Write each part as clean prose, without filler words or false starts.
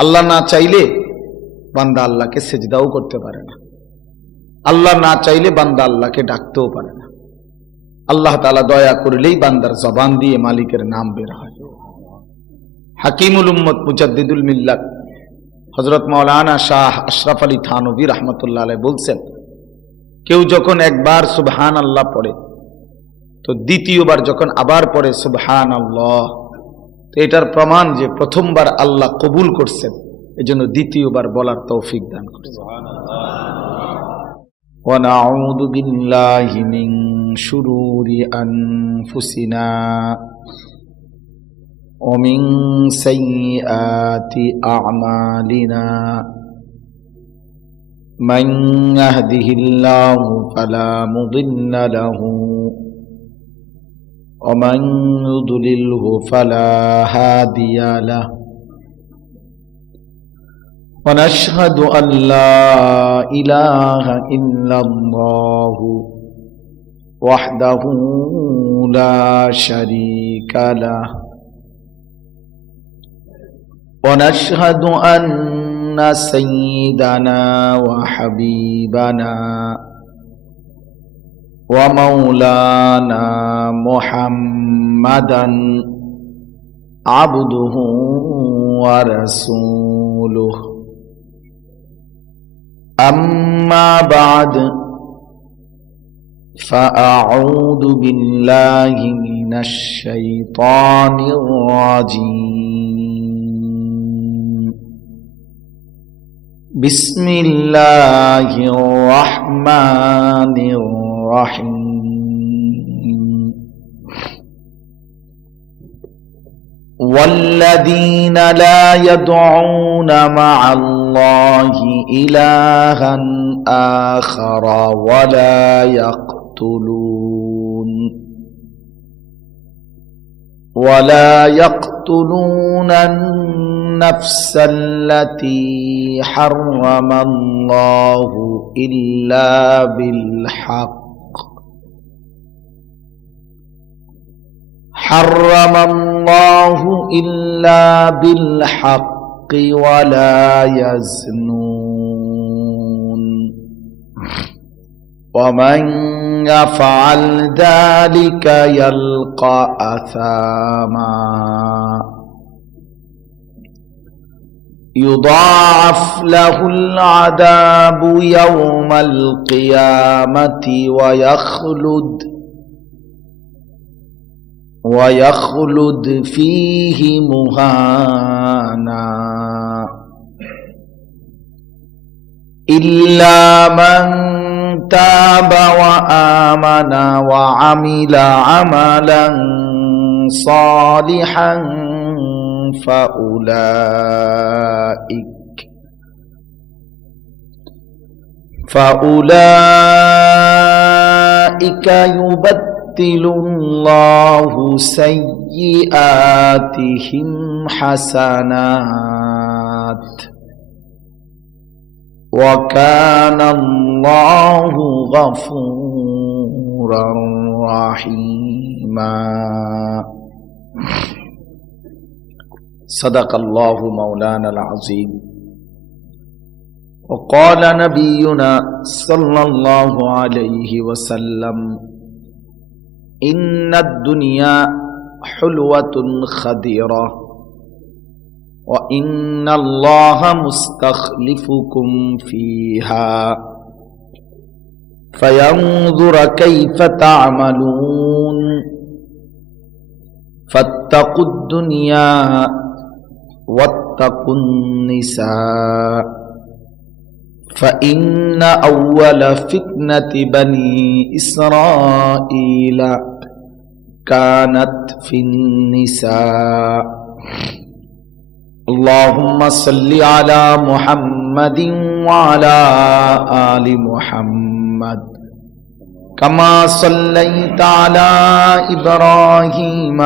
আল্লাহ না চাইলে বান্দা আল্লাহকে সেজদাও করতে পারে না, আল্লাহ না চাইলে বান্দা আল্লাহকে ডাকতেও পারে না। আল্লাহ তাআলা দয়া করলেই বান্দার জবান দিয়ে মালিকের নাম বের হয়। হাকিমুল উম্মত মুজাদ্দিদুল মিল্লাত হযরত মাওলানা শাহ আশরাফ আলী থানভী রাহমাতুল্লাহ আলাইহি বলছেন, কেউ যখন একবার সুবহানাল্লাহ পড়ে তো দ্বিতীয়বার যখন আবার পড়ে সুবহানাল্লাহ, তো এটার প্রমাণ যে প্রথমবার আল্লাহ কবুল করছেন, এজন্য দ্বিতীয়বার বলার তৌফিক দান করেছেন। ওয়া নাউযু বিল্লাহি মিন শুরুরি আনফুসিনা ওয়া মিন সাইয়্যাতি আ'মালিনা মান ইয়াহদিহিল্লাহু ফালা মুদিল্লা লাহু ওয়া মান ইউদ্লিলহু ফালা হাদিয়া লাহু ওয়া নাশহাদু আন লা ইলাহা ইল্লাল্লাহু ওয়াহদাহু লা শারীকা লাহু ওয়া নাশহাদু আন্না সাইয়্যিদানা ওয়া হাবিবানা ওয়া মাওলানা মুহাম্মাদান আবদুহু ওয়া রাসূলুহু আম্মা বা'দ ফাআউযু বিল্লাহি মিনাশ শাইতানির রাজীম। বিসমিল্লাহির রাহমানির রাহিম। والذين لا يدعون مع الله إلها آخر ولا يقتلون النفس التي حرم الله إلا بالحق ولا يزنون ومن يفعل ذلك يلقى أثاما يضاعف له العذاب يوم القيامة ويخلد فيه مهانا إلا من تاب وآمن وعمل عملا صالحا فأولئك يبدل الله سيئاتهم حسنات وكان الله غفورا رحيما صدق الله مولانا العظيم وقال نبينا صلى الله عليه وسلم إن الدنيا حلوة خضرة وإن الله مستخلفكم فيها فينظر كيف تعملون فاتقوا الدنيا واتقوا النساء فإن أول فتنة بني إسرائيل كانت في النساء اللهم صل على محمد وعلى آل محمد كما صليت على إبراهيم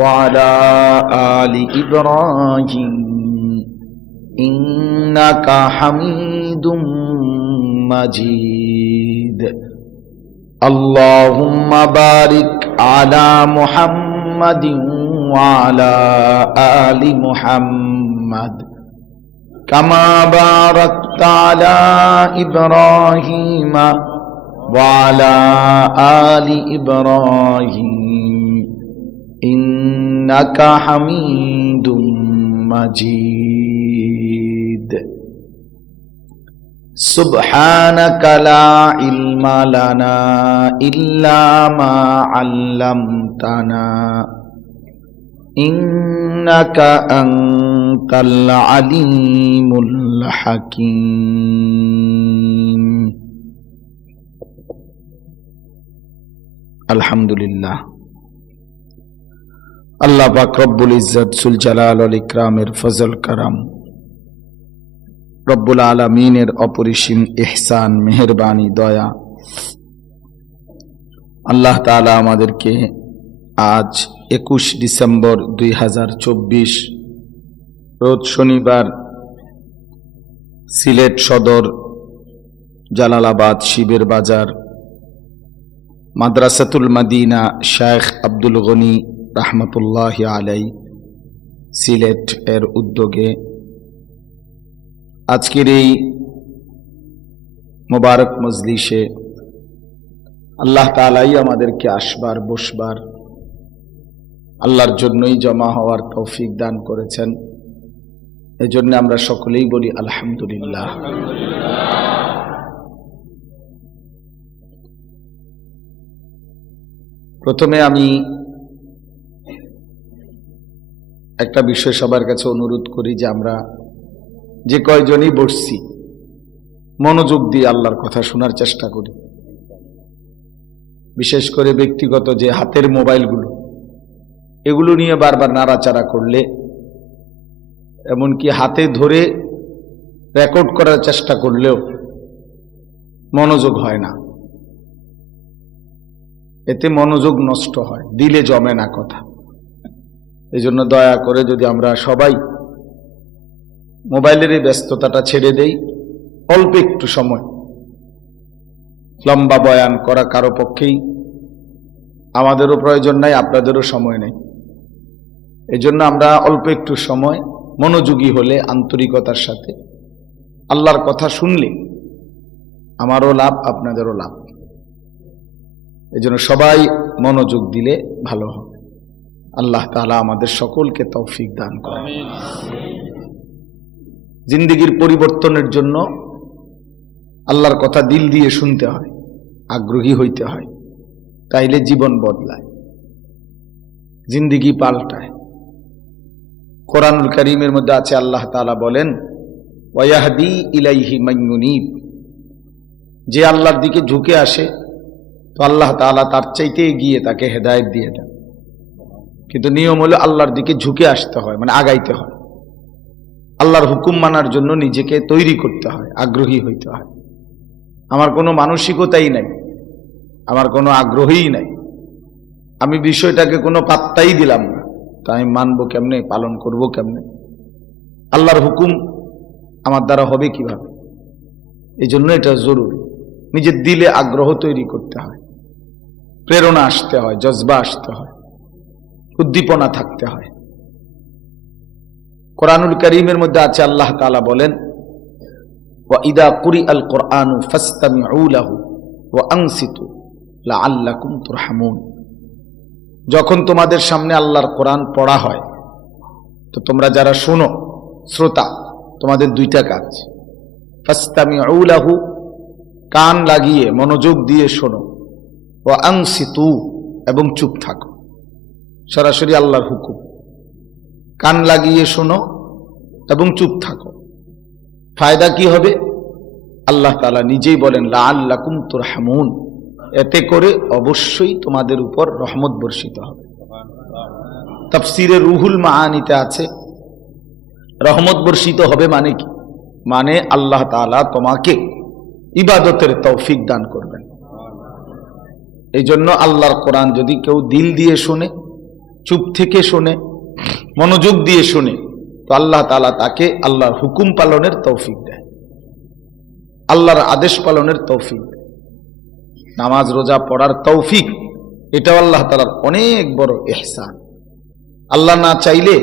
وعلى آل إبراهيم إنك حميد مجيد اللهم بارك على محمد وعلى آل محمد كما باركت على إبراهيم وعلى آل إبراهيم إنك حميد مجيد سبحانك لا علم لنا إلا ما علمتنا إنك أنت العليم الحكيم الحمد لله আল্লাহ পাক রব্বুল ইজ্জত সুল জালাল ওয়াল ইকরামের ফজল কারাম, রব্বুল আলামিনের অপরিসীম ইহসান, মেহেরবানি, দয়া, আল্লাহ তাআলা আমাদেরকে আজ 21 ডিসেম্বর 2024 রোজ শনিবার সিলেট সদর জালালাবাদ শিবের বাজার মাদ্রাসাতুল মদিনা শেখ আব্দুল গনি রহমতুল্লাহ আলাই সিলেট এর উদ্যোগে আজকের এই মোবারক মজলিসে আল্লাহ তাআলাই আমাদেরকে আসবার বসবার আল্লাহর জন্যই জমা হওয়ার তৌফিক দান করেছেন। এজন্য আমরা সকলেই বলি আলহামদুলিল্লাহ। প্রথমে আমি একটা বিষয় সবার কাছে অনুরোধ করি যে আমরা যে কয়জনই বসছি মনোযোগ দিয়ে আল্লাহর কথা শোনার চেষ্টা করি। বিশেষ করে ব্যক্তিগত যে হাতের মোবাইলগুলো, এগুলো নিয়ে বারবার নাড়াচাড়া করলে, এমনকি হাতে ধরে রেকর্ড করার চেষ্টা করলেও মনোযোগ হয় না, এতে মনোযোগ নষ্ট হয়, দিলে জমে না কথা। এজন্য দয়া করে যদি আমরা সবাই মোবাইলের এই ব্যস্ততাটা ছেড়ে দেই, অল্প একটু সময়, লম্বা বয়ান করা কারো পক্ষেই আমাদেরও প্রয়োজন নাই, আপনাদেরও সময় নেই। এজন্য আমরা অল্প একটু সময় মনোযোগী হলে, আন্তরিকতার সাথে আল্লাহর কথা শুনলে আমারও লাভ, আপনাদেরও লাভ। এজন্য সবাই মনোযোগ দিলে ভালো হবে। আল্লাহ তাআলা আমাদের সকলকে তৌফিক দান করেন। জিন্দেগির পরিবর্তনের জন্য আল্লাহর কথা দিল দিয়ে শুনতে হয়, আগ্রহী হইতে হয়, তাইলে জীবন বদলায়, জিন্দেগি পাল্টায়। কোরআনুল কারীমের মধ্যে আছে, আল্লাহ তাআলা বলেন ওয়ায়াহদি ইলাইহি মান ইউনীব, যে আল্লাহর দিকে ঝুঁকে আসে তো আল্লাহ তাআলা তার চাইতে এগিয়ে তাকে হেদায়েত দিয়ে দেন। কিন্তু নিয়ম হলো আল্লাহর দিকে ঝুঁকে আসতে হয়, মানে আগাইতে হয়, আল্লাহর হুকুম মানার জন্য নিজেকে তৈরি করতে হয়, আগ্রহী হইতে হয়। আমার কোনো মানসিকতাই নাই, আমার কোনো আগ্রহই নাই, আমি বিষয়টাকে কোনো পাত্তাই দিলাম না, তা আমি মানবো কেমনে, পালন করব কেমনে, আল্লাহর হুকুম আমার দ্বারা হবে কিভাবে? এই জন্য এটা জরুরি, নিজের দিলে আগ্রহ তৈরি করতে হয়, প্রেরণা আসতে হয়, জজবা আসতে হয়, উদ্দীপনা থাকতে হয়। কোরআনুল কারীমের মধ্যে আছে, আল্লাহ তাআলা বলেন ওয়া ইদা কুরিআল কুরআনু ফাসতামিউ লাহু ওয়া আনসিতু লাআল্লাকুম তুরহামুন, যখন তোমাদের সামনে আল্লাহর কোরআন পড়া হয় তো তোমরা যারা শোনো, শ্রোতা, তোমাদের দুইটা কাজ, ফাসতামিউ লাহু, কান লাগিয়ে মনোযোগ দিয়ে শোনো, ওয়া আনসিতু, এবং চুপ থাকো। সরাসরি আল্লাহর হুকুম, কান লাগিয়ে শোনো এবং চুপ থাকো। ফায়দা কি হবে? আল্লাহ তাআলা নিজেই বলেন লাআল্লাকুম তুরহামুন, এতে করে অবশ্যই তোমাদের উপর রহমত বর্ষিত হবে। তাফসীরে রুহুল মাআনিতে আছে রহমত বর্ষিত হবে মানে কি? মানে আল্লাহ তাআলা তোমাকে ইবাদতের তৌফিক দান করবেন। এই জন্য আল্লাহর কোরআন যদি কেউ দিল দিয়ে শোনে, চুপ থেকে শোনে, মনোযোগ দিয়ে শোনে, তো আল্লাহ তাআলা তাকে আল্লাহর হুকুম পালনের তৌফিক দেয়, আল্লাহর আদেশ পালনের তৌফিক দেয়। নামাজ রোজা পড়ার তৌফিক, এটাও আল্লাহ তাআলার অনেক বড় ইহসান। আল্লাহ না চাইলে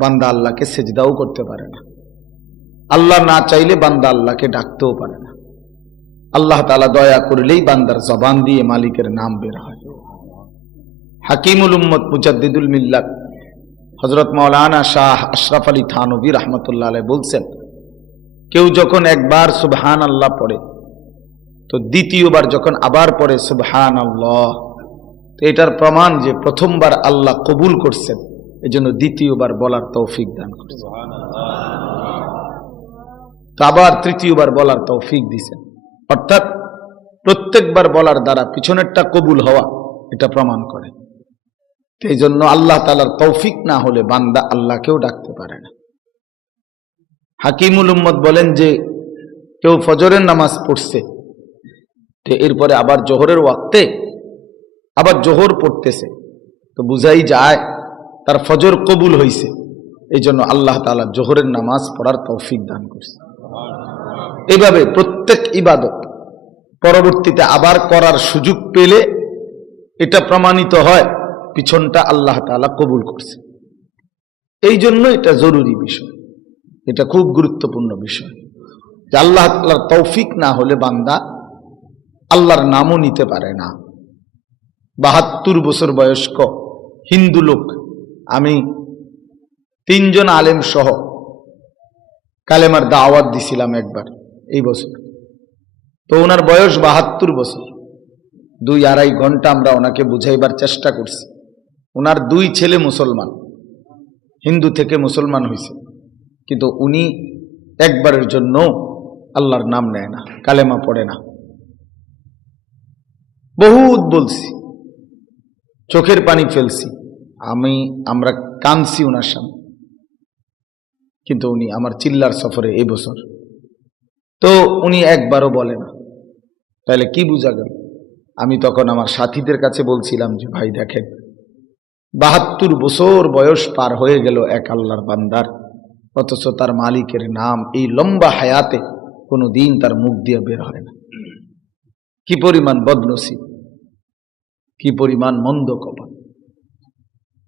বান্দা আল্লাহকে সেজদাও করতে পারে না, আল্লাহ না চাইলে বান্দা আল্লাহকে ডাকতেও পারে না। আল্লাহ তাআলা দয়া করলেই বান্দার জবান দিয়ে মালিকের নাম বের হয়। হাকিমুল উম্মত মুজাদ্দিদুল মিল্লাত হযরত মাওলানা শাহ আশরাফ আলী থানভী রাহমাতুল্লাহ আলাইহি বলছেন, কেউ যখন একবার সুবহানাল্লাহ পড়ে তো দ্বিতীয়বার যখন আবার পড়ে সুবহানাল্লাহ, তো এটার প্রমাণ যে প্রথমবার আল্লাহ কবুল করছেন, এজন্য দ্বিতীয়বার বলার তৌফিক দান করছেন। তো আবার তৃতীয়বার বলার তৌফিক দিয়েছেন, অর্থাৎ প্রত্যেকবার বলার দ্বারা পিছনেরটা কবুল হওয়া এটা প্রমাণ করে। এই জন্য আল্লাহ তাআলার তৌফিক না হলে বান্দা আল্লাহকেও ডাকতে পারে না। হাকিমুল উম্মত বলেন যে কেউ ফজরের নামাজ পড়ছে, তো এরপরে আবার জোহরের ওয়াক্তে আবার জোহর পড়তেছে, তো বুঝাই যায় তার ফজর কবুল হয়েছে। এই জন্য আল্লাহ তাআলা জোহরের নামাজ পড়ার তৌফিক দান করছে। এইভাবে প্রত্যেক ইবাদত পরবর্তীতে আবার করার সুযোগ পেলে এটা প্রমাণিত হয় পিছনটা আল্লাহ তাআলা কবুল করছে। এই জন্য এটা জরুরি বিষয়, এটা খুব গুরুত্বপূর্ণ বিষয় যে আল্লাহ তাআলার তৌফিক না হলে বান্দা আল্লাহর নামও নিতে পারে না। ৭২ বছর বয়স্ক হিন্দু লোক, আমি ৩ জন আলেম সহ কালেমার দাওয়াত দিছিলাম একবার এই বছর, তো ওনার বয়স ৭২ বছর। ২-২.৫ ঘন্টা আমরা ওনাকে বুঝাইবার চেষ্টা করছি। ওনার ২ ছেলে মুসলমান, হিন্দু থেকে মুসলমান হয়েছে, কিন্তু উনি একবারের জন্য আল্লাহর নাম নেয় না, কালেমা পড়ে না। বহুত বলছি, চোখের পানি ফেলছি, আমরা কাঁদছি ওনার সামনে, কিন্তু উনি আমার চিল্লার সফরে এই বছর তো উনি একবারও বলে না। তাহলে কি বোঝা গেল? আমি তখন আমার সাথীদের কাছে বলছিলাম যে ভাই দেখেন, ৭২ বছর বয়স পার হয়ে গেল এক আল্লাহর বান্দার, অথচ তার মালিকের নাম এই লম্বা হায়াতে কোনো দিন তার মুখ দিয়ে বের হয় না। কি পরিমাণ বদনসিব, কি পরিমাণ মন্দ কপাল।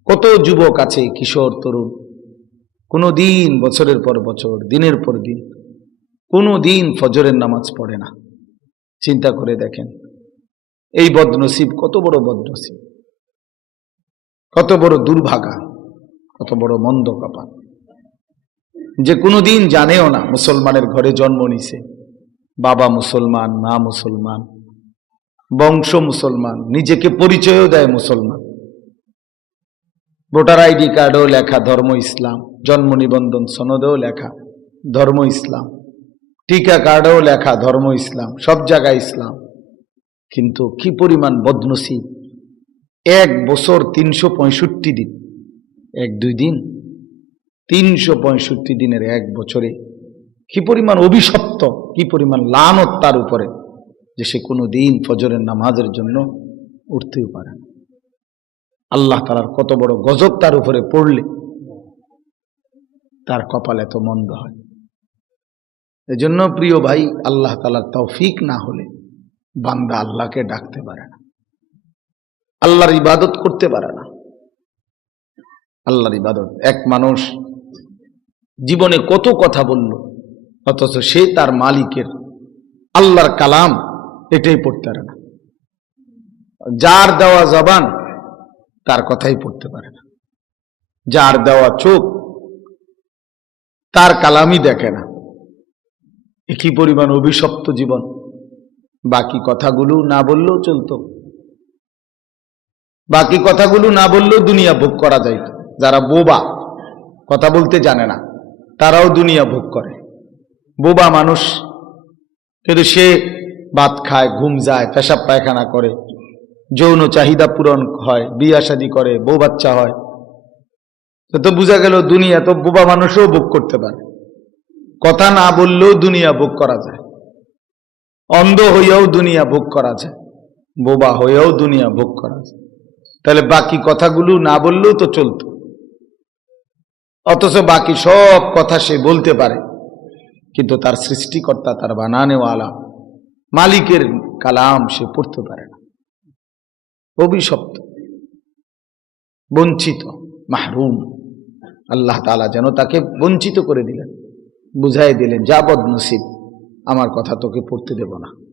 কত যুবক আছে, কিশোর তরুণ, কোনো দিন বছরের পর বছর, দিনের পর দিন কোনো দিন ফজরের নামাজ পড়ে না। চিন্তা করে দেখেন এই বদনসিব কত বড় বদনসিব, কত বড় দুর্ভাগা, কত বড় মন্দ কপাল, যে কোনো দিন জানেও না মুসলমানের ঘরে জন্ম নিছে, বাবা মুসলমান, মা মুসলমান, বংশ মুসলমান, নিজেকে পরিচয়ও দেয় মুসলমান, ভোটার আইডি কার্ডেও লেখা ধর্ম ইসলাম, জন্ম নিবন্ধন সনদেও লেখা ধর্ম ইসলাম, টিকা কার্ডেও লেখা ধর্ম ইসলাম, সব জায়গায় ইসলাম, কিন্তু কি পরিমাণ বদনসিব। 1 বছর 365 দিন, 1-2 দিন, 365 দিনের 1 বছরে কি পরিমাণ অভিশপ্ত, কি পরিমাণ লানত তার উপরে যে সে কোনো দিন ফজরের নামাজের জন্য উঠতেও পারে না। আল্লাহ তাআলার কত বড় গজব তার উপরে পড়লে তার কপাল এত মন্দ হয়। এজন্য প্রিয় ভাই, আল্লাহ তাআলার তৌফিক না হলে বান্দা আল্লাহকে ডাকতে পারে না, আল্লাহর ইবাদত করতে পারে না। আল্লাহর ইবাদত, এক মানুষ জীবনে কত কথা বলল, অথচ সে তার মালিকের আল্লাহর কালাম এটাই পড়তে পারে না। যার দেওয়া জবান তার কথাই পড়তে পারে না, যার দেওয়া চোখ তার কালামই দেখে না। একই পরিমাণ অভিশপ্ত জীবন। বাকি কথাগুলো না বললেও চলতো, বাকি কথাগুলো না বললেও দুনিয়া ভোগ করা যাইত। যারা বোবা, কথা বলতে জানে না, তারাও দুনিয়া ভোগ করে। বোবা মানুষ, কিন্তু সে ভাত খায়, ঘুম যায়, পেশাব পায়খানা করে, যৌন চাহিদা পূরণ হয়, বিয়া শাদী করে, বউ বাচ্চা হয়, তো বোঝা গেল দুনিয়া তো বোবা মানুষও ভোগ করতে পারে। কথা না বললেও দুনিয়া ভোগ করা যায়, অন্ধ হইয়াও দুনিয়া ভোগ করা যায়, বোবা হইয়াও দুনিয়া ভোগ করা যায়। তাহলে বাকি কথাগুলো না বললেও তো চলতো, অথচ বাকি সব কথা সে বলতে পারে, কিন্তু তার সৃষ্টিকর্তা, তার বানানেওয়ালা মালিকের কালাম সে পড়তে পারে না। অভিশপ্ত, বঞ্চিত, মাহরুম। আল্লাহ তাআলা যেন তাকে বঞ্চিত করে দিলেন। বুঝাই দিলেন, যা বদনসিব, আমার কথা তোকে পড়তে দেব না।